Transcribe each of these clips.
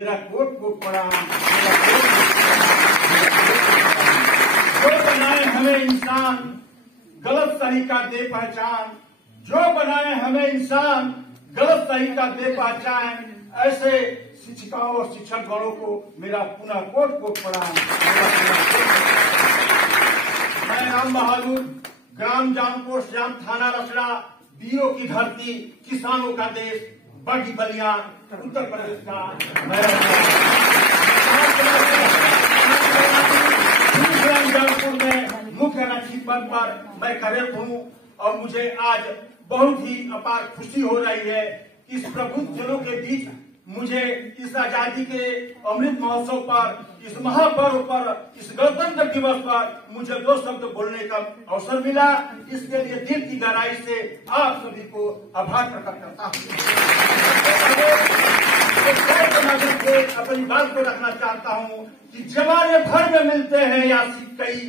मेरा coat coat प्रणाम। जो बनाए हमें इंसान गलत सही का दे पहचान, जो बनाए हमें इंसान गलत सही का दे पहचान, ऐसे शिक्षिकाओं और शिक्षक गणों को मेरा पुनः कोट कोट प्रणाम। मैं राम बहादुर, ग्राम जामपुर श्याम, थाना रसड़ा, वीरों की धरती, किसानों का देश, बड़ी बलिया, उत्तर प्रदेश का मैं जामपुर में मुख्य आरक्षी पद पर मैं कार्यरत हूँ और मुझे आज बहुत ही अपार खुशी हो रही है। इस प्रबुद्ध जनों के बीच मुझे इस आजादी के अमृत महोत्सव पर, इस महापर्व पर, इस गणतंत्र दिवस पर मुझे 2 शब्द बोलने का अवसर मिला। इसके लिए दिल की गहराई से आप सभी को आभार प्रकट करता हूँ। अपनी बात को रखना चाहता हूँ कि जमाने भर में मिलते हैं या कई,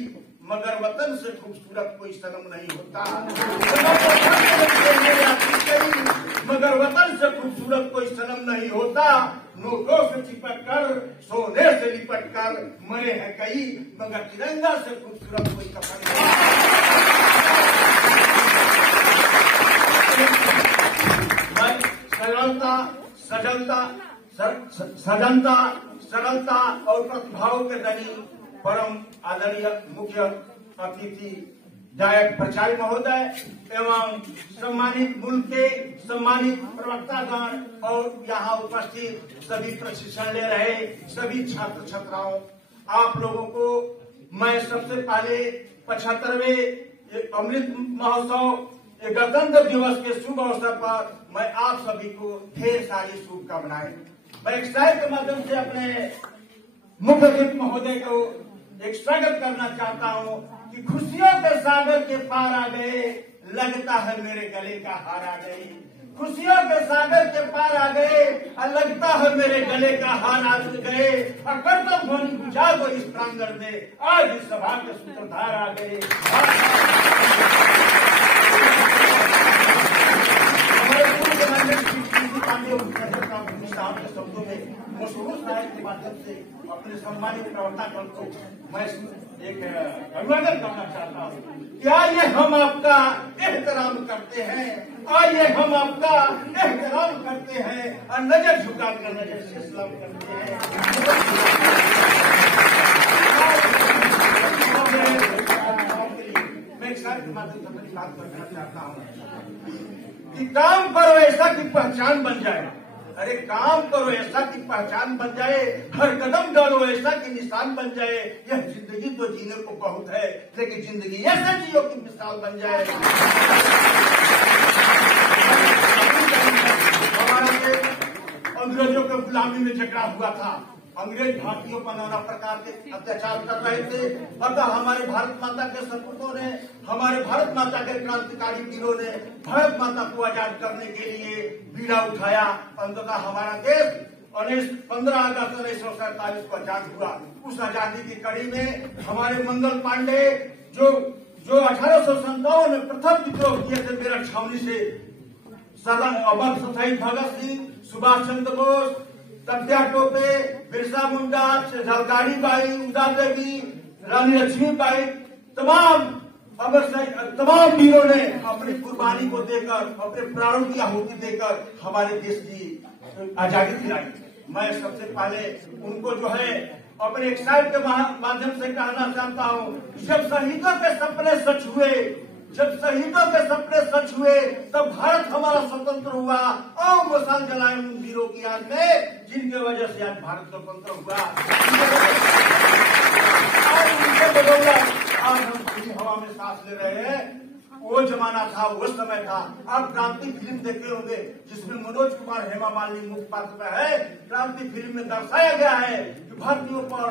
मगर वतन से खूबसूरत कोई सनम नहीं होता। मगर वतन से खूबसूरत कोई सनम नहीं होता। नोटों से चिपट कर, सोने से लिपट कर मरे हैं कई, मगर तिरंगा से खूबसूरत कोई कफन नहीं। सजनता, सरलता और प्रतिभाओं के धनी परम आदरणीय मुख्य अतिथि गायक प्रचार्य महोदय एवं सम्मानित मुल्क के सम्मानित प्रवक्तागण और यहाँ उपस्थित सभी प्रशिक्षण ले रहे सभी छात्र छात्राओं, आप लोगों को मैं सबसे पहले 75वें अमृत महोत्सव गणतंत्र दिवस के शुभ अवसर पर मैं आप सभी को ढेर सारी शुभकामनाएं। मैं एक शायर के माध्यम से अपने मुख्य अतिथि महोदय को एक स्वागत करना चाहता हूँ कि खुशियों के सागर के पार आ गए, लगता है मेरे गले का हार आ गई। खुशियों के सागर के पार आ गए, लगता है मेरे गले का हार आ गए। कर्तव्य ध्वनि बुझा दो इस प्रांगण में, आज इस सभा के सूत्रधार आ गए। के शब्दों में मशहूर शायर के माध्यम से अपने सम्मानित प्रवक्ता को मैं एक अभिवादन करना चाहता हूँ कि आइए हम आपका एहतराम करते हैं, आइए हम आपका एहतराम करते हैं और नजर झुकाकर नजर से सलाम करते हैं। मैं एक शायर के माध्यम से अपनी बात करना चाहता हूँ कि काम करो ऐसा कि पहचान बन जाए। अरे काम करो ऐसा कि पहचान बन जाए, हर कदम डालो ऐसा कि निशान बन जाए। यह जिंदगी तो जीने को बहुत है, लेकिन जिंदगी ऐसे जियो की मिसाल बन जाए। हमारा अंग्रेजों के गुलामी में झगड़ा हुआ था, अंग्रेज भारतीयों पर नाना प्रकार के अत्याचार कर रहे थे। अतः हमारे भारत माता के सपूतों ने, हमारे भारत माता के क्रांतिकारी वीरों ने भारत माता को आजाद करने के लिए बीड़ा उठाया। अंततः हमारा देश 15 अगस्त 1947 को आजाद हुआ। उस आजादी की कड़ी में हमारे मंगल पांडे जो 1857 में प्रथम विद्रोह किए थे मेरठ छावनी से, सरदार अमर शहीद भगत सिंह, सुभाष चंद्र बोस, तत्या टोपे, बिरसा मुंडा, झलकारी बाई, उदा देवी, रानी लक्ष्मीबाई, तमाम वीरों ने अपनी कुर्बानी को देकर, अपने प्राणों की आहुति देकर हमारे देश की आजादी दिलाई। मैं सबसे पहले उनको जो है अपने एक शायर के माध्यम से कहना चाहता हूँ, जब शहीदों के सपने सच हुए, जब शहीदों के सपने सच हुए, तब भारत हमारा स्वतंत्र हुआ। और मशाल जलाए उन वीरों की याद में जिनके वजह से आज भारत स्वतंत्र हुआ। उनके बदौलत आज हम खुली हवा में सांस ले रहे हैं। वो जमाना था, वो समय था। आप क्रांति फिल्म देखे होंगे जिसमें मनोज कुमार हेमा मालिनी मुख्य पात्र में है। क्रांति फिल्म में दर्शाया गया है कि भारतीयों पर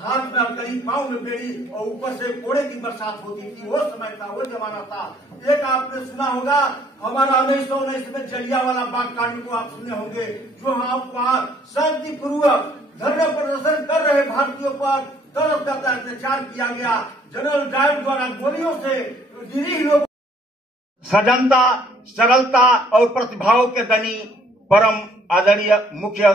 हाथ में हथकड़ी, पांव में बेड़ी और ऊपर से कोड़े की बरसात होती थी। वो समय था, वो जमाना था। एक आपने सुना होगा हमारा 1919 में जलियांवाला बाग कांड को आप सुने होंगे, जो आप वहाँ शांतिपूर्वक धरना प्रदर्शन कर रहे भारतीयों पर तरफ तरह अत्याचार किया गया। जनरल डायर द्वारा गोलियों से निरीह लोग। सजनता, सरलता और प्रतिभाओं के धनी परम आदरणीय मुख्य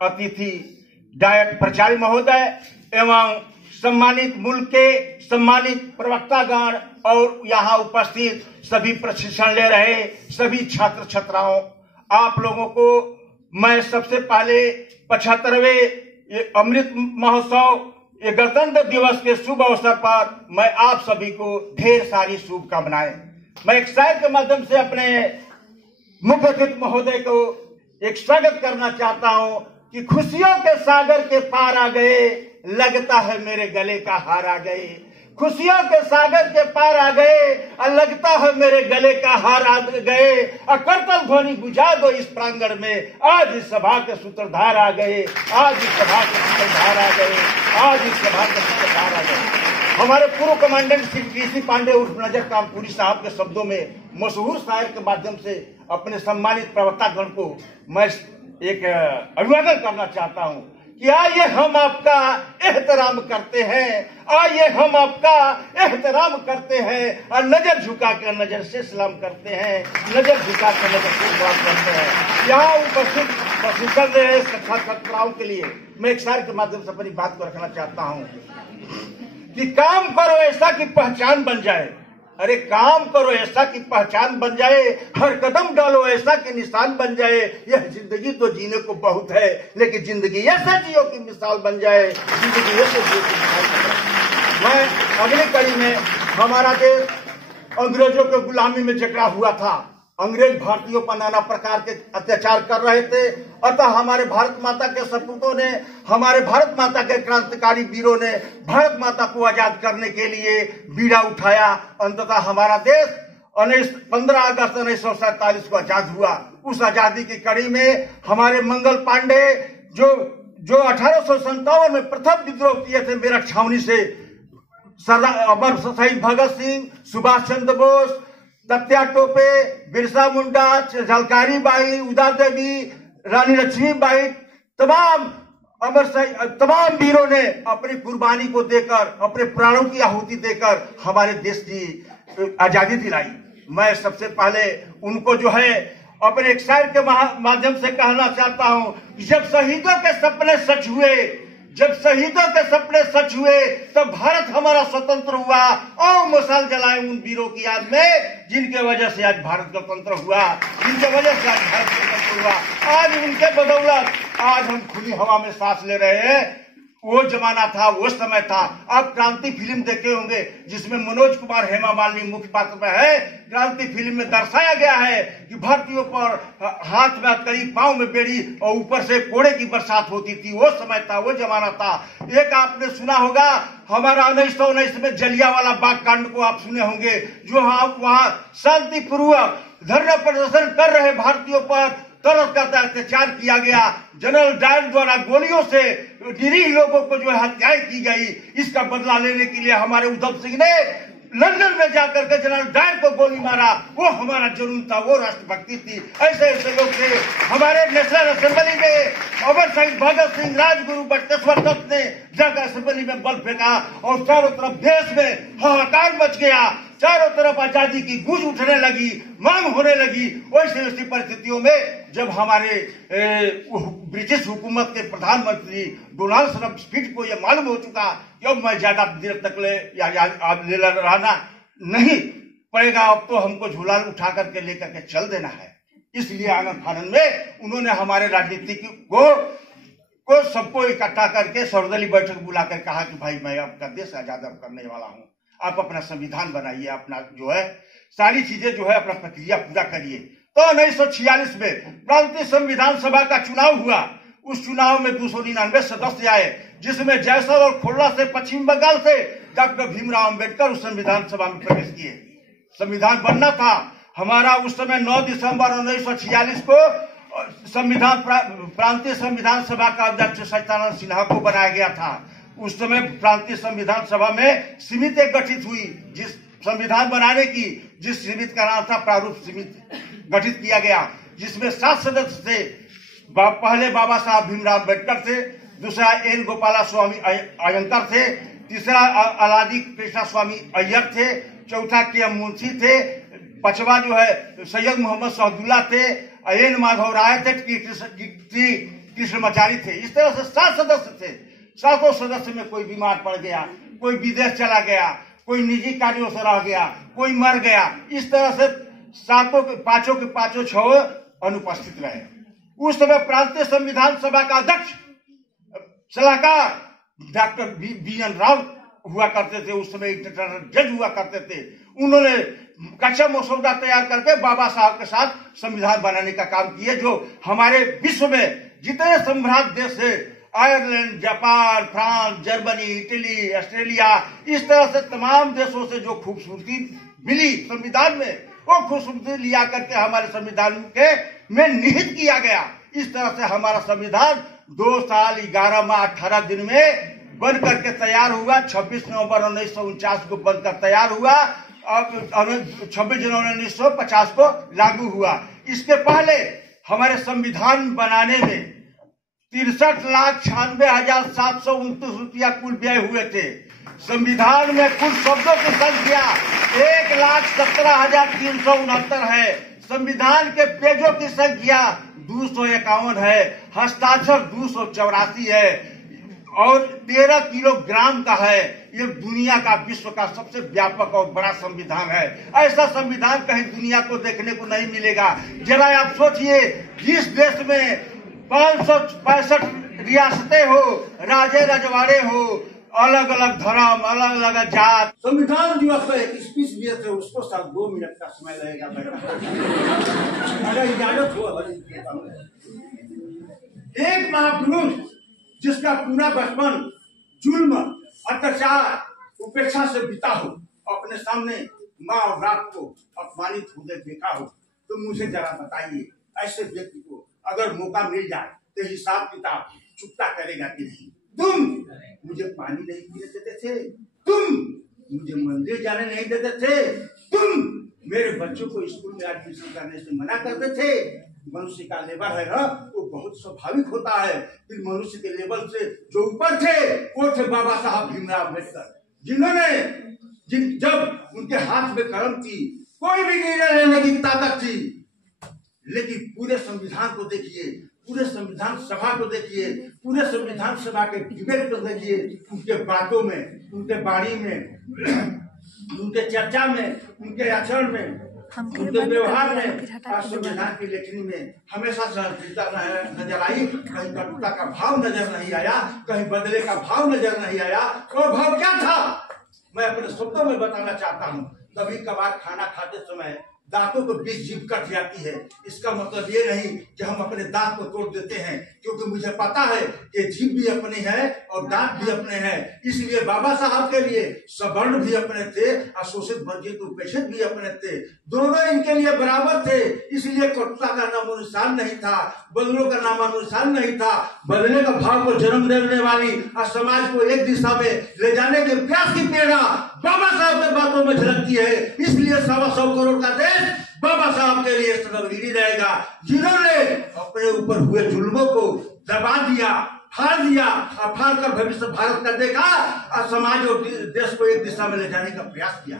अतिथि डायट प्रचारी महोदय एवं सम्मानित मुल्क के सम्मानित प्रवक्तागण और यहाँ उपस्थित सभी प्रशिक्षण ले रहे सभी छात्र छात्राओं, आप लोगों को मैं सबसे पहले 75वें ये अमृत महोत्सव, ये गणतंत्र दिवस के शुभ अवसर पर मैं आप सभी को ढेर सारी शुभकामनाएं। मैं एक शायर के माध्यम से अपने मुख्य अतिथि महोदय को एक स्वागत करना चाहता हूं कि खुशियों के सागर के पार आ गए, लगता है मेरे गले का हार आ गए। खुशियों के सागर के पार आ गए और लगता है मेरे गले का हार आ गए। और करतल ध्वनि बुझा दो इस प्रांगण में, आज इस सभा के सूत्रधार आ गए, आज इस सभा के सूत्रधार आ गए, आज इस सभा के सूत्रधार आ गए। हमारे पूर्व कमांडेंट श्री केसी पांडे उर्फ नजर कामपुरी साहब के शब्दों में मशहूर शायर के माध्यम से अपने सम्मानित प्रवक्तागण को मैं एक अभिवादन करना चाहता हूं कि आइए हम आपका एहतराम करते हैं, आइए हम आपका एहतराम करते हैं और नजर झुका कर नजर से सलाम करते हैं, नजर झुका कर नजर से सलाम करते हैं। यहाँ उपस्थित प्रशिक्षण दे रहे छात्राओं के लिए मैं एक शायर के माध्यम से अपनी बात को रखना चाहता हूँ कि काम करो ऐसा कि पहचान बन जाए। अरे काम करो ऐसा कि पहचान बन जाए, हर कदम डालो ऐसा कि निशान बन जाए। यह जिंदगी तो जीने को बहुत है, लेकिन जिंदगी ऐसे जियो की मिसाल बन जाए, जिंदगी ऐसे जियो की मिसाल बन जाए। मैं अगली कड़ी में हमारा देश अंग्रेजों के गुलामी में जकड़ा हुआ था, अंग्रेज भारतीयों पर नाना प्रकार के अत्याचार कर रहे थे, अतः हमारे भारत माता के सपूतों ने, हमारे भारत माता के क्रांतिकारी वीरों ने भारत माता को आजाद करने के लिए बीड़ा उठाया। अंततः हमारा देश 15 अगस्त 1947 को आजाद हुआ। उस आजादी की कड़ी में हमारे मंगल पांडे जो 1857 में प्रथम विद्रोह किए थे मेरठ छावनी से, सरदार अमर शहीद भगत सिंह, सुभाष चंद्र बोस, तत्या टोपे, बिरसा मुंडा, झलकारी बाई, उदा देवी, रानी लक्ष्मीबाई, तमाम वीरों ने अपनी कुर्बानी को देकर, अपने प्राणों की आहुति देकर हमारे देश की आजादी दिलाई। मैं सबसे पहले उनको जो है अपने एक शायर के माध्यम से कहना चाहता हूं कि जब शहीदों के सपने सच हुए, जब शहीदों के सपने सच हुए तब भारत हमारा स्वतंत्र हुआ। और मशाल जलाए उन वीरों की याद में जिनके वजह से आज भारत स्वतंत्र हुआ, जिनके वजह से आज भारत स्वतंत्र हुआ। आज उनके बदौलत आज हम खुली हवा में सांस ले रहे हैं। वो जमाना था, वो समय था। आप क्रांति फिल्म देखे होंगे जिसमें मनोज कुमार हेमा मालिनी मुख्य पात्र में है। क्रांति फिल्म में दर्शाया गया है कि भारतीयों पर हाथ में हथकड़ी, पांव में बेड़ी और ऊपर से कोड़े की बरसात होती थी। वो समय था, वो जमाना था। एक आपने सुना होगा हमारा 1919 में जलियांवाला बाग कांड को आप सुने होंगे, जो वहां शांतिपूर्वक धरना प्रदर्शन कर रहे भारतीयों पर तरस करता अत्याचार किया गया। जनरल डायर द्वारा गोलियों से निरीह लोगों को जो हत्याएं की गई, इसका बदला लेने के लिए हमारे उधम सिंह ने लंदन में जाकर के जनरल डायर को गोली मारा। वो हमारा जुनून था, वो राष्ट्रभक्ति थी। ऐसे ऐसे लोग थे हमारे नेशनल असेंबली में। अमर शहीद भगत सिंह, राजगुरु बटुकेश्वर दत्त ने जाकर असेंबली में बल फेंका और चारों तरफ देश में हाहाकार मच गया। चारों तरफ आजादी की गूंज उठने लगी, मांग होने लगी। वैसी परिस्थितियों में जब हमारे ब्रिटिश हुकूमत के प्रधानमंत्री डोनाल्ड स्पिट को यह मालूम हो चुका कि अब मैं ज्यादा देर तक ले रहना नहीं पड़ेगा, अब तो हमको झूला उठा करके लेकर के चल देना है। इसलिए आनंद फानंद में उन्होंने हमारे राजनीतिक को सबको इकट्ठा करके सर्वदलीय बैठक बुलाकर कहा कि भाई मैं आपका देश आजाद करने वाला हूं, आप अपना संविधान बनाइए, अपना जो है सारी चीजें जो है अपना प्रक्रिया पूरा करिए। तो 1946 में प्रांतीय संविधान सभा का चुनाव हुआ। उस चुनाव में 299 सदस्य आए, जिसमें जयसर और खुर्रा से पश्चिम बंगाल से डॉक्टर भीमराव अंबेडकर उस संविधान सभा में प्रवेश किए। संविधान बनना था हमारा उस समय 9 दिसंबर 1946 को संविधान प्रांतीय संविधान सभा का अध्यक्ष सत्यानंद सिन्हा को बनाया गया था। उस समय प्रांतीय संविधान सभा में समिति गठित हुई, जिस संविधान बनाने की जिस समिति का नाम था प्रारूप समिति गठित किया गया, जिसमें 7 सदस्य थे। पहले बाबा साहब भीमराव अम्बेडकर थे, दूसरा एन गोपाला स्वामी अयंकर थे, तीसरा अलादी कृष्णा स्वामी अय्यर थे, चौथा के एम मुंशी थे, पांचवा जो है सैयद मोहम्मद शहदुल्ला थे, एन माधव राय थे, कृष्णमाचारी थे। इस तरह से 7 सदस्य थे। 7 सदस्य में कोई बीमार पड़ गया, कोई विदेश चला गया, कोई निजी कार्यों से रह गया, कोई मर गया। इस तरह से 5 के 5 6 अनुपस्थित रहे। उस समय प्रांतीय संविधान सभा का अध्यक्ष सलाहकार डॉक्टर BN राव हुआ करते थे। उस समय इंटरनल जज हुआ करते थे। उन्होंने कच्चा मसौदा तैयार करके बाबा साहब के साथ संविधान बनाने का काम किया, जो हमारे विश्व में जितने सम्राट देश है, Ireland, Japan, France, Germany, Italy, Australia, इस तरह से तमाम देशों से जो खूबसूरती मिली संविधान में, वो खूबसूरती लिया करके हमारे संविधान के में निहित किया गया। इस तरह से हमारा संविधान 2 साल 11 माह 18 दिन में बन करके तैयार हुआ। 26 नवंबर 1949 को बनकर तैयार हुआ और 26 जनवरी 1950 को लागू हुआ। इसके पहले हमारे संविधान बनाने में 63,96,729 रुपया कुल व्यय हुए थे। संविधान में कुल शब्दों की संख्या 1,17,369 है। संविधान के पेजों की संख्या 251 है। हस्ताक्षर 284 है और 13 किलोग्राम का है। ये दुनिया का, विश्व का सबसे व्यापक और बड़ा संविधान है। ऐसा संविधान कहीं दुनिया को देखने को नहीं मिलेगा। जरा आप सोचिए, जिस देश में 565 रियासतें हो, राजे रजवाड़े हो, अलग अलग धर्म, अलग अलग जात, संविधान दिवस है, स्पीच दिए थे, उसको सब 2 मिनट का समय लगेगा। अगर इजाजत हो, एक महापुरुष जिसका पूरा बचपन जुल्म, अत्याचार, उपेक्षा से बीता हो, अपने सामने माँ और बाप को अपमानित होते देखा हो, तो मुझे जरा बताइए, ऐसे व्यक्ति को अगर मौका मिल जाए तो हिसाब किताब चुकता करेगा कि नहीं? तुम मुझे पानी नहीं पीने देते थे, तुम मुझे मंदिर जाने नहीं देते थे, तुम मेरे बच्चों को स्कूल में एडमिशन करने से मना करते थे। मनुष्य का लेवल है ना, वो बहुत स्वाभाविक होता है। फिर मनुष्य के लेवल से जो ऊपर थे वो थे बाबा साहब भीमराव अम्बेडकर, जिन्होंने जब उनके हाथ में कलम थी, कोई भी निर्णय लेने की ताकत थी। लेकिन पूरे संविधान को देखिए, पूरे संविधान सभा को देखिए, पूरे संविधान सभा के डिबेट को देखिए, उनके बातों में, उनके वाणी में, उनके चर्चा में, उनके आचरण में, उनके व्यवहार में, संविधान की लेखनी में हमेशा सहनशीलता नजर आई। कहीं कटुता का भाव नजर नहीं आया, कहीं बदले का भाव नजर नहीं आया। वो भाव क्या था, मैं अपने शब्दों में बताना चाहता हूँ। कभी कभार खाना खाते समय दांतों को बीच जीभ कट जाती है। इसका मतलब ये नहीं कि हम अपने दांत को तोड़ देते हैं, क्योंकि मुझे पता है कि जीभ भी अपनी है और दांत भी अपने हैं। इसलिए बाबा साहब के लिए सवर्ण भी अपने थे, अशोषित वंचित उपेक्षित भी अपने थे। दोनों इनके लिए बराबर थे। इसलिए कटुता का नामोनिशान नहीं था, बदलों का नामोनिशान नहीं था। बदले का भाव को जन्म देने वाली और समाज को एक दिशा में ले जाने के प्रयास की प्रेरणा बाबा साहब के बातों में झलकती है। इसलिए 125 करोड़ का देश बाबा साहब के लिए सर्वगिरी रहेगा, जिन्होंने अपने ऊपर हुए जुल्मों को दबा दिया, फाड़ दिया और फाड़ कर भविष्य भारत का देखा और समाज और देश को एक दिशा में ले जाने का प्रयास किया।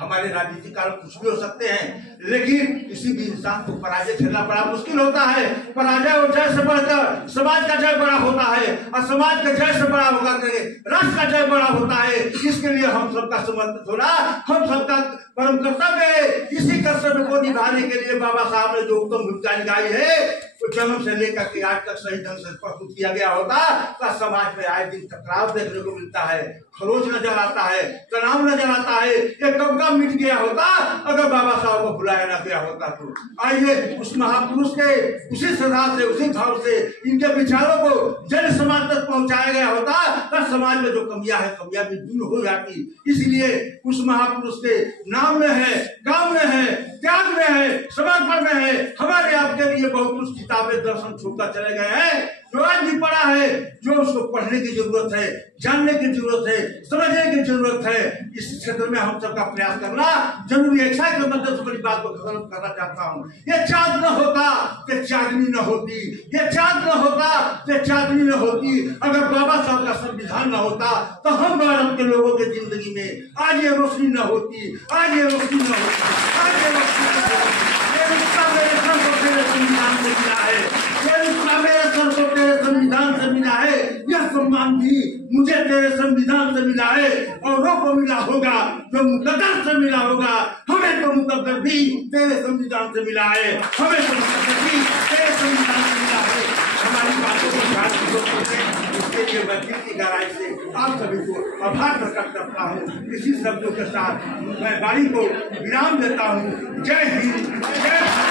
हमारे राजनीतिक काल कुछ भी हो सकते हैं, लेकिन किसी भी इंसान को पराजय झेलना बड़ा मुश्किल होता है। पराजय और जय से बढ़कर समाज का जय बड़ा होता है और समाज का जय से बड़ा होकर के राष्ट्र का जय बड़ा होता है। इसके लिए हम सबका समर्पित होना हम सबका परम कर्तव्य है। इसी कर्तव्य को निभाने के लिए बाबा साहब ने जो उत्तम भूमिका निभाई है, तो जन्म से लेकर के आज तक सही ढंग से प्रस्तुत किया गया होता तो समाज में आए दिन टकराव देखने को मिलता है, खरोच नजर आता है, तनाव नजर आता है। ये कब का मिट गया होता अगर बाबा साहब को बुलाया न गया होता। तो आइए उस महापुरुष के उसी श्रद्धा से, उसी भाव से इनके विचारों को जन समाज तक पहुंचाया गया होता तब समाज में जो कमियां है, कमियां भी दूर हो जाती। इसलिए उस महापुरुष के नाम में है, काम में है, त्याग में है, समर्पण में है। हमारे आपके लिए बहुत कुछ किताबें दर्शन छोड़कर चले गए हैं, जो आज भी पढ़ा है, जो उसको पढ़ने की जरूरत है, जानने की जरूरत है, समझने की जरूरत है। इस क्षेत्र में हम सबका प्रयास करना जरूरी है। के मध्य से बड़ी बात को खत्म करना चाहता हूँ। ये चांद न होता तो चांदनी न होती, ये चांद न होता तो चांदनी न होती। अगर बाबा साहब का संविधान न होता तो हम भारत के लोगों की जिंदगी में आज ये रोशनी न होती, आज ये रोशनी न होती, आज ये रोशनी न होती। ये रिश्ता मेरे सर को तेरे संविधान से मिला है, ये रिश्ता मेरे सर को तेरे मिला है, यह सम्मान भी मुझे तेरे संविधान से मिला है। औरों को मिला होगा जो मुकद्दर से मिला होगा, हमें तो मुकद्दर भी तेरे संविधान से मिला है, हमें तो मुकद्दर भी तेरे संविधान से मिला है। हमारी बातों को ध्यान से इसके लिए मैं दिल की गहराई से आप सभी को आभार प्रकट करता हूँ। इसी शब्दों के साथ मैं वाणी को विराम देता हूँ। जय हिंद, जय भारत।